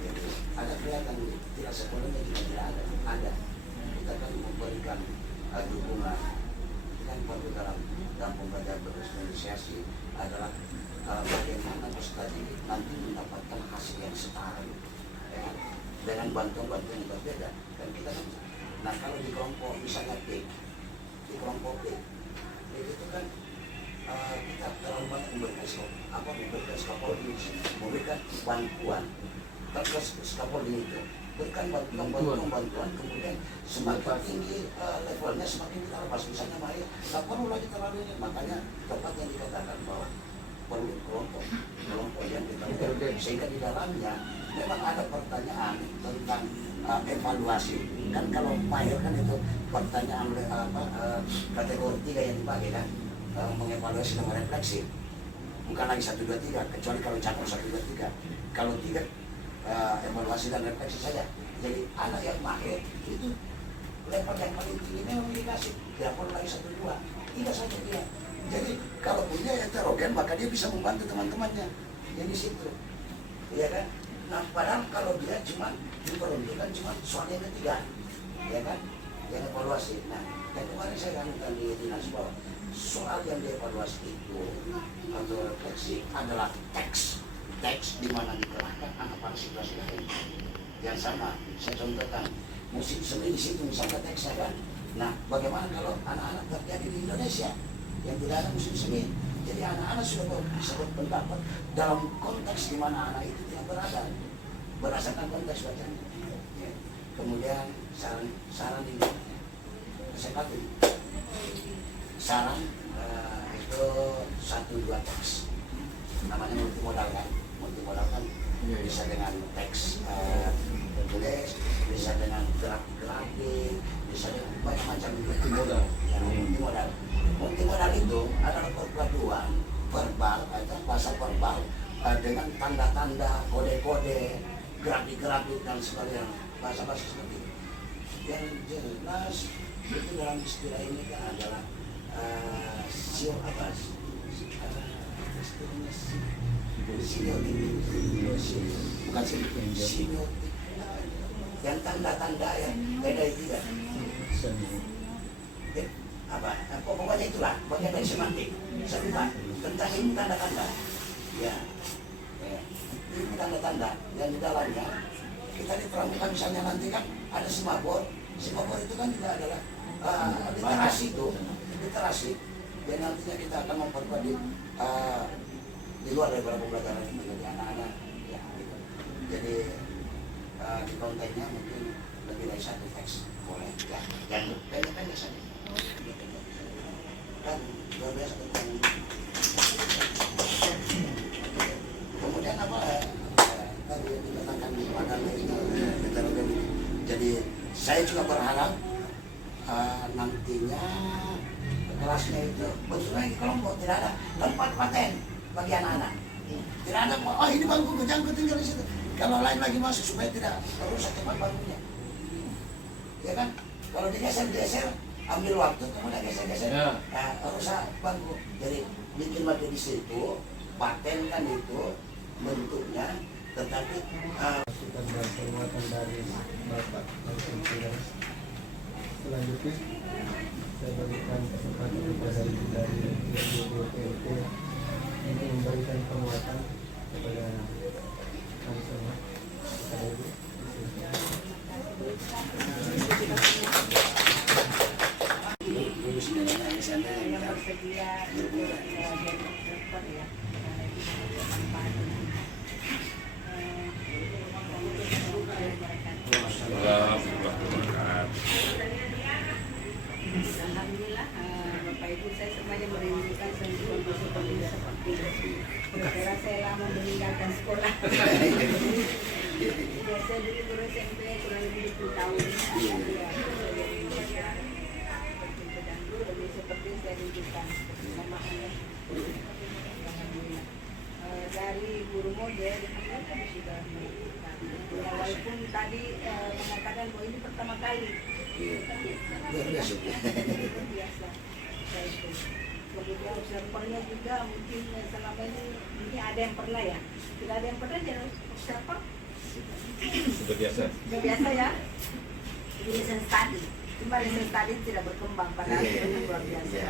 Jadi ada kelihatan tidak sepenuhnya tidak ada. Ada. Kita akan memberikan dukungan yang perlu dalam pembelajaran bersosialisasi adalah bagaimana peserta ini nanti mendapatkan hasil yang setara ya, dengan bantuan-bantuan yang berbeda. Dan kita kan, nah kalau di kelompok misalnya P, di kelompok P itu kan kita terlalu banyak memberikan memberikan bantuan. Terus scaffolding itu berikan bantuan, kemudian semakin tinggi levelnya semakin kita lepas. Misalnya Maya, tak perlu lagi terlalu ini. Makanya tempat yang dikatakan bahwa perlu kelompok yang kita lihat, sehingga di dalamnya memang ada pertanyaan tentang evaluasi. Kan kalau Maya kan itu pertanyaan kategori 3 yang dibagi kan, mengevaluasi dan merefleksi. Bukan lagi 1, 2, 3, kecuali kalau campur 1, 2, 3. Kalau 3 evaluasi dan refleksi saja. Jadi anak yang mahir itu level yang paling tinggi memang dikasih. Tidak perlu lagi 1, 2, 3 saja dia. Jadi kalau punya heterogen maka dia bisa membantu teman-temannya yang di situ. Iya kan? Nah padahal kalau dia cuma diperuntukkan cuma soal yang ketiga, ya kan? Yang evaluasi. Nah yang kemarin saya kan di dinas bahwa soal yang dievaluasi itu atau refleksi adalah teks di mana dikerahkan anak pada situasi lain yang sama. Saya contohkan musik seni di situ misalnya teksnya kan. Nah bagaimana kalau anak-anak terjadi di Indonesia yang tidak ada musik seni? Jadi anak-anak sudah bisa berpendapat dalam konteks di mana anak itu tidak berada berdasarkan konteks bacanya. Ya. Kemudian saran ini saya pakai saran itu 1, 2 teks namanya multimodal kan. Multimodal kan bisa dengan teks tulis, bisa dengan grafik, bisa dengan banyak macam multimodal. Ya, multimodal itu adalah perpaduan verbal atau bahasa verbal dengan tanda-tanda, kode-kode, grafik-grafik dan sebagainya, bahasa-bahasa seperti itu. Yang jelas itu dalam istilah ini kan adalah bukan semiotik, yang tanda-tanda yang beda itu kan. Pokoknya itulah bagian dari semantik. Sebentar tentang ini tanda-tanda. Ya, ini tanda-tanda yang di dalamnya kita diterangkan. Misalnya nanti kan ada semabor itu kan juga adalah literasi itu, literasi yang nantinya kita akan memperkuat di luar daripada pembelajaran menjadi anak-anak ya, gitu. Jadi di kontennya mungkin lebih dari 1 teks boleh ya, dan pendek-pendek saja dan luar biasa tentang kemudian apa tadi dikatakan di padanya itu heterogen. Jadi saya juga berharap nantinya kelasnya itu betul lagi kelompok, tidak ada tempat paten bagi anak-anak. Tidak ada, oh ini bangku jangan tinggal di situ. Kalau lain lagi masuk supaya tidak rusak tempat bangkunya. Ya kan? Kalau digeser-geser, ambil waktu, kemudian geser-geser, nah, rusak bangku. Jadi bikin batu di situ, patenkan itu bentuknya, tetapi masukan dan penguatan dari Bapak langsung tidak. Selanjutnya saya berikan kesempatan kepada ibu dari PLT untuk memberikan penguatan kepada kami semua. Kepada ibu. Alhamdulillah, Bapak Ibu saya semuanya merindukan sesuatu seperti karena saya lama meninggalkan sekolah. Ya, saya dulu guru SMP kurang lebih 20 tahun. Seperti saya rindukan pemahaman. Dari guru model, sudah walaupun tadi mengatakan bahwa ini pertama kali. luar biasa. Kemudian observernya juga mungkin selama ini ada yang pernah ya, tidak ada yang pernah jadi observer. Sudah biasa. Sudah biasa ya. Jadi lesson study, cuma lesson study tidak berkembang padahal itu luar biasa.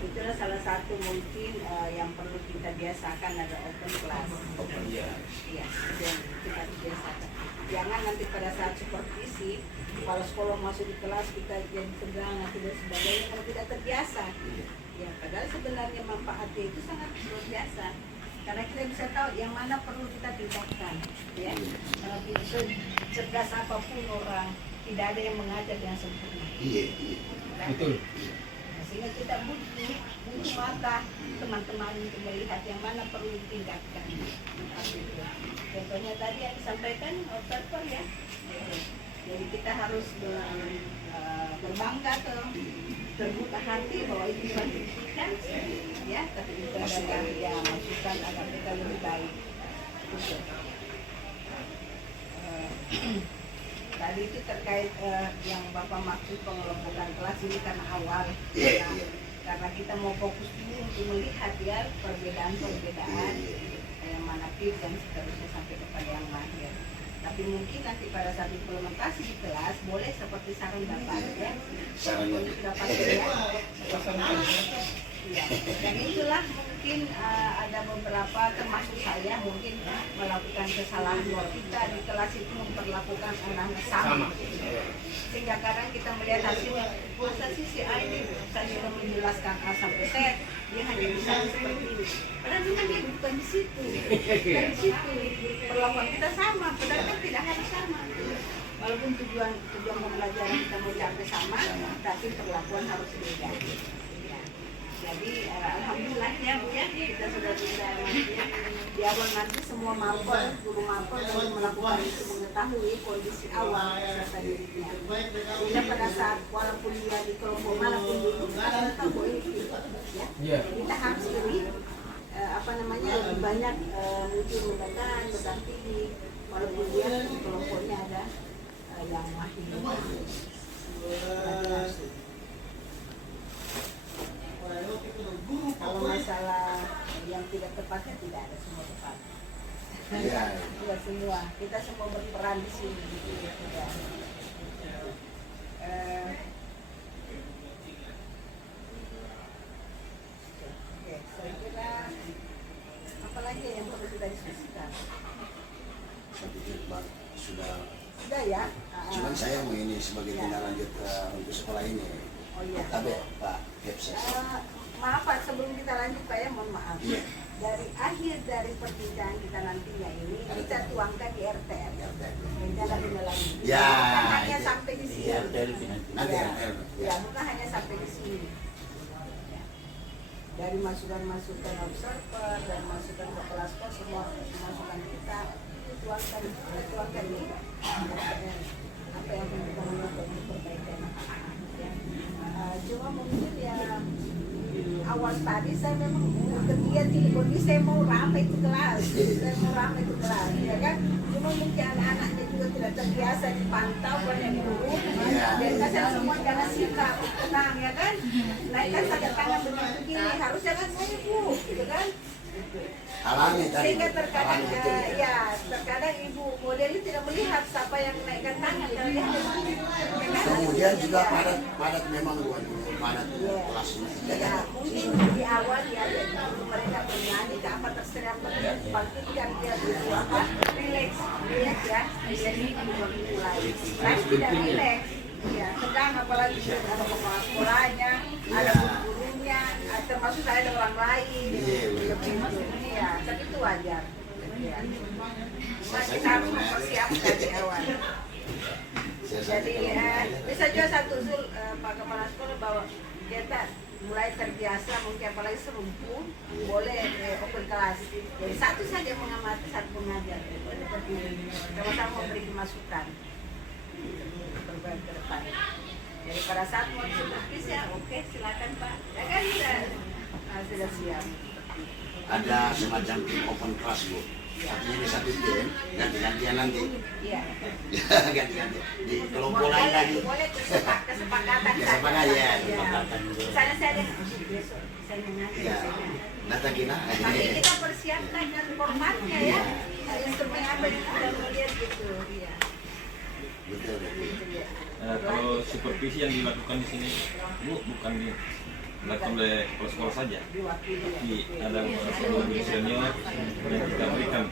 Itulah salah satu mungkin yang perlu kita biasakan ada open class. Iya, itu yang kita biasakan. Jangan nanti pada saat supervisi, kepala sekolah masuk di kelas kita jadi tegang dan sebagainya kalau tidak terbiasa. Ya, padahal sebenarnya manfaatnya itu sangat luar biasa. Karena kita bisa tahu yang mana perlu kita tingkatkan. Ya, kalau kita cerdas apapun orang, tidak ada yang mengajar yang sempurna. Iya. Betul. Sehingga kita butuh mata teman-teman untuk melihat yang mana perlu ditingkatkan. Contohnya tadi yang disampaikan observer ya. Jadi kita harus berbangga terbuka hati bahwa itu sertifikat ya, tapi itu adalah ya masukan agar kita lebih baik. Tadi itu terkait yang Bapak maksud pengelompokan kelas ini karena awal. Karena kita mau fokus dulu untuk melihat ya perbedaan-perbedaan yang mana fit dan seterusnya sampai kepada yang mahir. Tapi mungkin nanti pada saat implementasi di kelas boleh seperti saran Bapak ya. Saran Bapak ya. Dan itulah mungkin ada beberapa termasuk saya mungkin melakukan kesalahan bahwa kita di kelas itu memperlakukan anak-anak sama. Sehingga kadang kita melihat hasilnya, masa sih si A ini saya sudah menjelaskan A sampai Z, dia hanya bisa seperti ini. Padahal dia bukan di situ. Dari situ perlakuan kita sama, padahal kan tidak harus sama. Walaupun tujuan pembelajaran kita mau capai sama, tapi perlakuan harus beda. Jadi alhamdulillah ya Bu ya, kita sudah bisa di awal nanti semua mapel, guru mapel dan melakukan itu mengetahui kondisi awal peserta dirinya. Sehingga pada saat walaupun dia di kelompok manapun dulu, kita tahu bahwa ini ya. Kita harus lebih lebih banyak mungkin mendatangi, mendampingi walaupun dia di kelompoknya ada yang mahir. Kalau masalah yang tidak tepatnya tidak ada, semua tepat. Tidak semua, kita semua berperan di sini. Oke, saya kira apa lagi yang perlu kita diskusikan? Sudah ya. Cuman saya mau ini sebagai tindak lanjut untuk sekolah ini. Oh iya. Tapi Pak Hepsa. Maaf Pak, sebelum kita lanjut Pak ya, mohon maaf. Dari akhir dari perbincangan kita nantinya ini kita tuangkan di RTL. Rencana tindak Ya. Bukan hanya sampai di sini. Nanti Ya, bukan hanya sampai di sini. Dari masukan-masukan observer dan masukan ke kelas kos, semua masukan kita tuangkan ini. Apa yang kita melakukan untuk perbaikan. Cuma mungkin ya awal tadi saya memang ketika di kondisi saya mau ramai itu kelas, ya kan. Cuma mungkin anak-anaknya juga tidak terbiasa dipantau banyak guru, dan saya semua jangan sikap tenang, ya kan. Naikkan saja tangan begini, harusnya kan saya Bu, gitu kan. Alami tadi. Sehingga terkadang terkadang ibu model itu tidak melihat siapa yang naikkan tangan, kalau dia Kemudian juga padat memang padat kelasnya. ya, mungkin di awal ya mereka bernyanyi ke apa terserah bangkitkan dia dulu apa relax ya, relax mulai. Tapi tidak relax. Ya, sedang apalagi ada kepala sekolahnya, ada gurunya, termasuk saya ada orang lain. Ya, tapi itu wajar. Ya. Nah, kita harus mempersiapkan di awal. Jadi bisa juga satu usul Pak Kepala Sekolah bahwa kita mulai terbiasa mungkin apalagi serumpu boleh open kelas. Jadi satu saja mengamati, satu mengajar. Sama-sama memberi masukan perubahan ke depan. Jadi pada saat mau supervisi ya oke silakan Pak. Ya kan sudah siap. Ada semacam tim open class Bu. Artinya di satu tim ganti-gantian nanti. Iya. Ganti-gantian di kelompok lain lagi. Boleh kesepakatan. Kesepakatan ya. Kesepakatan. Misalnya saya dengan besok saya mengajar. Ya. Datang kita. Tapi kita persiapkan dan formatnya ya. Instrumen apa yang kita melihat gitu. Iya. Betul. Kalau supervisi yang dilakukan di sini, Bu, bukan dilakukan oleh kepala sekolah saja, tapi ada beberapa guru senior yang kita berikan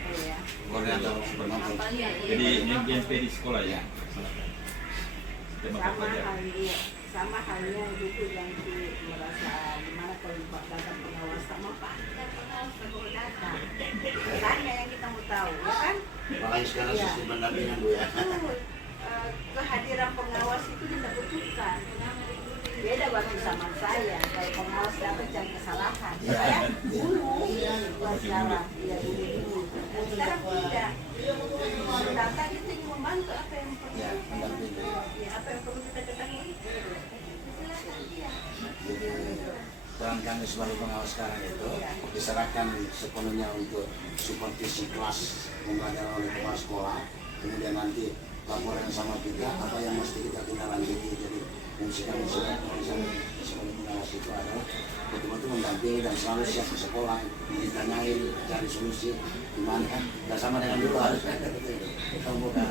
koordinator supervisi. Jadi yang GMP di sekolah ya. Sama halnya gitu yang merasa gimana kalau Pak datang pengawas sama Pak pengawas datang. Tanya yang kita mau tahu, ya kan? Makanya sekarang sistem pendampingan Bu ya. Kehadiran pengawas itu tidak butuhkan. Beda waktu zaman saya, kalau pengawas dapat jangan kesalahan. Saya dulu salah, ya dulu. Sekarang tidak. Datang itu ingin membantu apa yang perlu. Ya, apa yang perlu kita ketahui. Silakan dia. Dan kami sebagai pengawas sekarang itu diserahkan sepenuhnya untuk supervisi kelas pembelajaran oleh kepala sekolah. Kemudian nanti laporan sama kita apa yang mesti kita tindak lanjuti. Jadi fungsi kami sebagai pengawas itu adalah betul-betul mendampingi dan selalu siap ke sekolah, ditanyain, cari solusi gimana kan, nggak sama dengan dulu harus kita bukan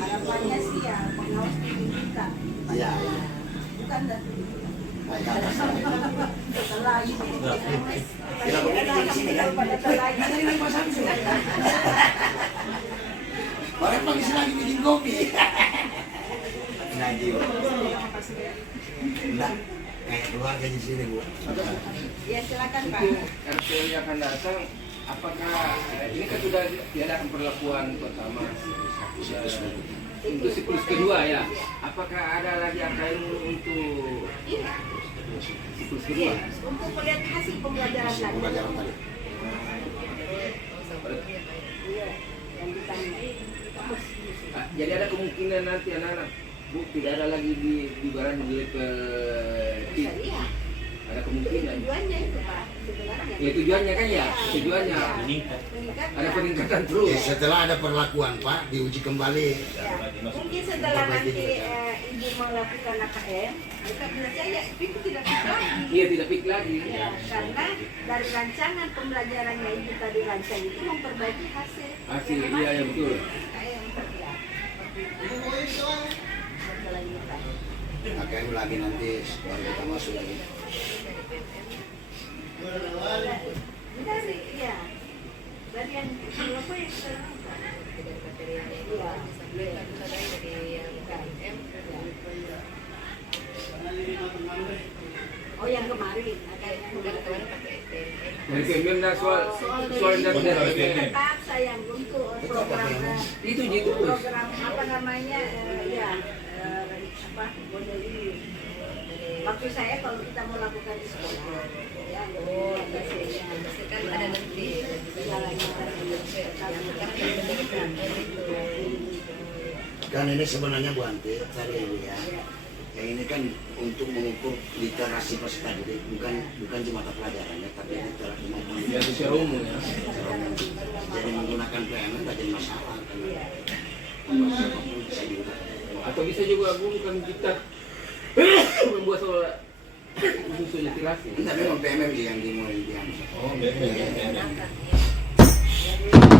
harapannya sih ya pengawas kita. Iya. Bukan dari setelah ini. Tidak boleh di sini kan? Ini pasang sudah. Orang pagi lagi bikin kopi. Ngaji. Enggak, kayak keluarga di sini Bu. Ya silakan Pak. Itu RT yang akan datang, apakah ini kan sudah diadakan perlakuan pertama, untuk siklus kedua ya? Apakah ada lagi AKM untuk siklus kedua? Untuk melihat hasil pembelajaran lagi. Jadi ada kemungkinan nanti anak-anak Bu tidak ada lagi di barang di level T. Ada kemungkinan. Tujuannya itu Pak, sebenarnya. Ya tujuannya kan ya, tujuannya ada peningkatan terus. Ya, setelah ada perlakuan Pak, diuji kembali. Ya. Mungkin setelah nanti Ibu melakukan AKM, kita belajar ya itu tidak pik lagi. Iya tidak pik lagi. Ya, karena dari rancangan pembelajarannya Ibu tadi rancang itu memperbaiki hasil. Hasil iya ya betul. AKM ya. AKM lagi nanti baru kita masuk lagi. Dari ya, dari yang berapa yang sekarang? Oh yang kemarin, Dari Kementerian soal dan tetap sayang untuk program itu gitu program apa namanya ya apa model ini. Waktu saya kalau kita mau lakukan di sekolah ya kan ada nanti kan ini sebenarnya Bu Anti, tadi Ibu ya. Yang ini kan untuk mengukur literasi peserta didik, bukan cuma mata pelajarannya, tapi literasi maupun Ya secara umum ya. jadi menggunakan PMM nggak jadi masalah karena siapapun bisa juga. Atau bisa juga bukan kita membuat soal khusus literasi. Enggak, memang PMM yang dimulai diambil. Oh, benar. Digunakan, ya.